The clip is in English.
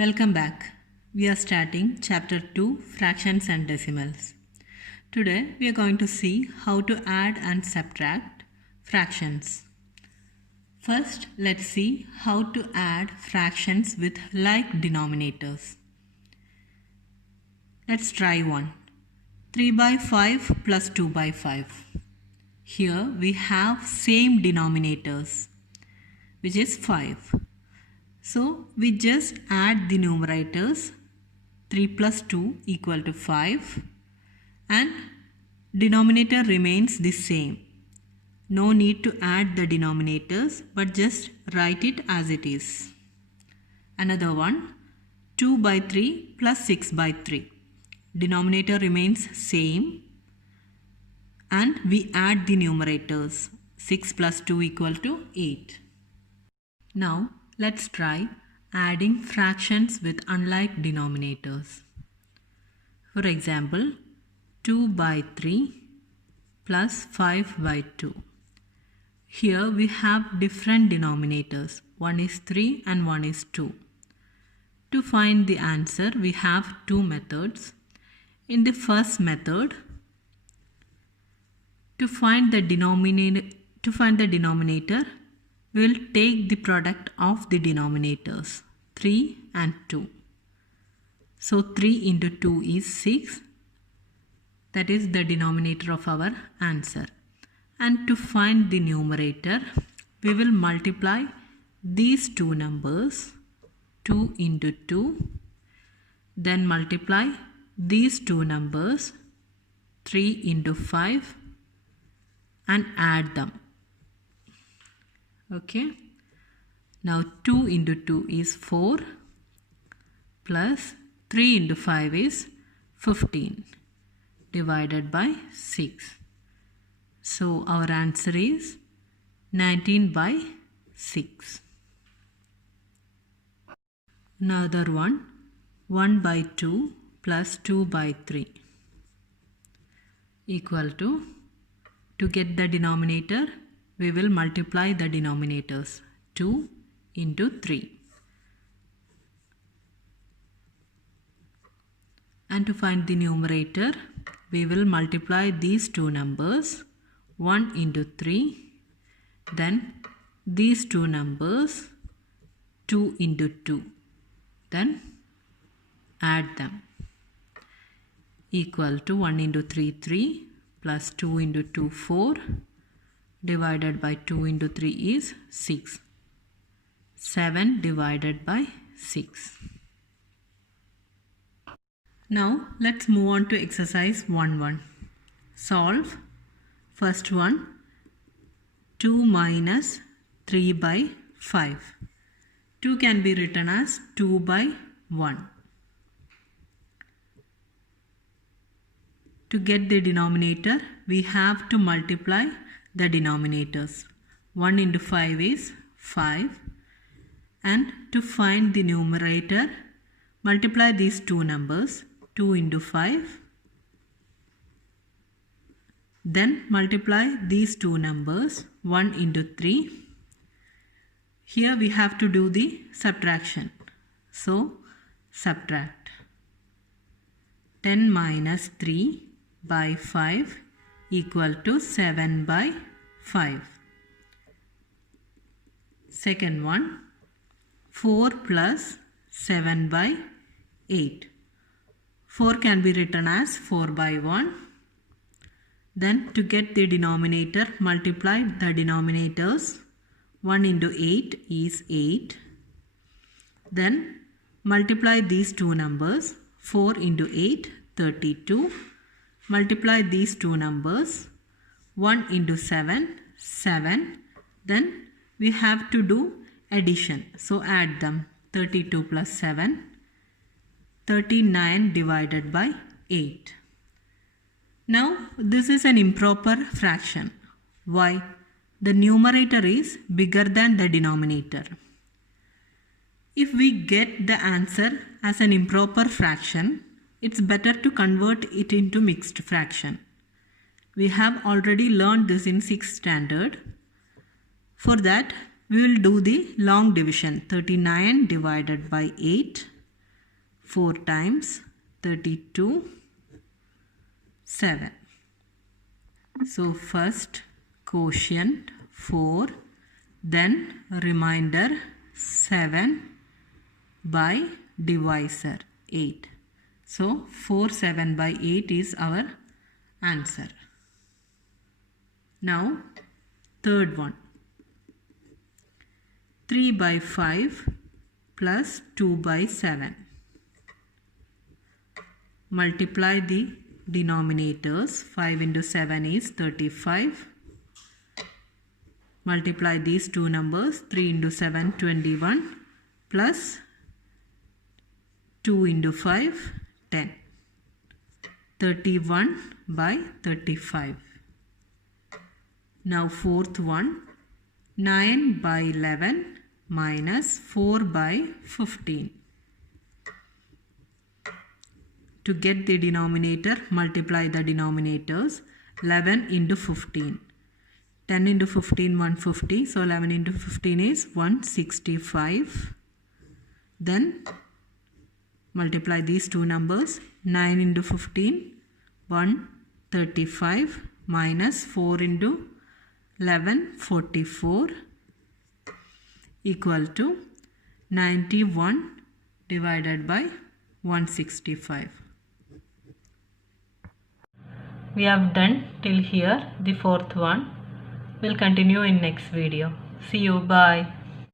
Welcome back. We are starting chapter 2 fractions and decimals. Today we are going to see how to add and subtract fractions. First, let's see how to add fractions with like denominators. Let's try one. 3 by 5 plus 2 by 5. Here we have same denominators, which is 5. So we just add the numerators. 3 plus 2 equal to 5 and denominator remains the same. No need to add the denominators, but just write it as it is. Another one, 2 by 3 plus 6 by 3. Denominator remains same and we add the numerators. 6 plus 2 equal to 8. Now let's try adding fractions with unlike denominators. For example, 2 by 3 plus 5 by 2. Here we have different denominators. One is 3 and one is 2. To find the answer, we have two methods. In the first method, to find the denominator, we will take the product of the denominators 3 and 2. So 3 into 2 is 6. That is the denominator of our answer. And to find the numerator, we will multiply these two numbers 2 into 2. Then multiply these two numbers 3 into 5 and add them. Okay. Now 2 into 2 is 4 plus 3 into 5 is 15 divided by 6. So our answer is 19 by 6. Another one, 1 by 2 plus 2 by 3 equal to get the denominator, we will multiply the denominators 2 into 3. And to find the numerator, we will multiply these two numbers 1 into 3. Then these two numbers 2 into 2. Then add them. Equal to 1 into 3, 3 plus 2 into 2, 4 divided by 2 into 3 is 6. 7 divided by 6. Now let's move on to exercise 1-1. Solve. First one, 2 minus 3 by 5. 2 can be written as 2 by 1. To get the denominator, we have to multiply the denominators. 1 into 5 is 5. And to find the numerator, multiply these two numbers 2 into 5. Then multiply these two numbers 1 into 3. Here we have to do the subtraction. So subtract 10 minus 3 by 5 equal to 7 by 5. Second one, 4 plus 7 by 8. 4 can be written as 4 by 1. Then to get the denominator, multiply the denominators. 1 into 8 is 8. Then multiply these two numbers. 4 into 8, 32. Multiply these two numbers. 1 into 7, 7. Then we have to do addition. So add them. 32 plus 7. 39 divided by 8. Now this is an improper fraction. Why? The numerator is bigger than the denominator. If we get the answer as an improper fraction, it's better to convert it into mixed fraction. We have already learned this in 6th standard. For that, we will do the long division. 39 divided by 8 4 times 32, 7. So first quotient 4, then remainder 7 by divisor 8. So 4 7 by 8 is our answer. Now third one, 3 by 5 plus 2 by 7. Multiply the denominators. 5 into 7 is 35. Multiply these two numbers. 3 into 7, 21, plus 2 into 5, 10. 31 by 35. Now fourth one, 9 by 11 minus 4 by 15. To get the denominator, multiply the denominators. 11 into 15. 10 into 15, 150. So 11 into 15 is 165. Then multiply these two numbers. 9 into 15, 135, minus 4 into 11, 44, equal to 91 divided by 165. We have done till here the fourth one. We'll continue in next video. See you. Bye.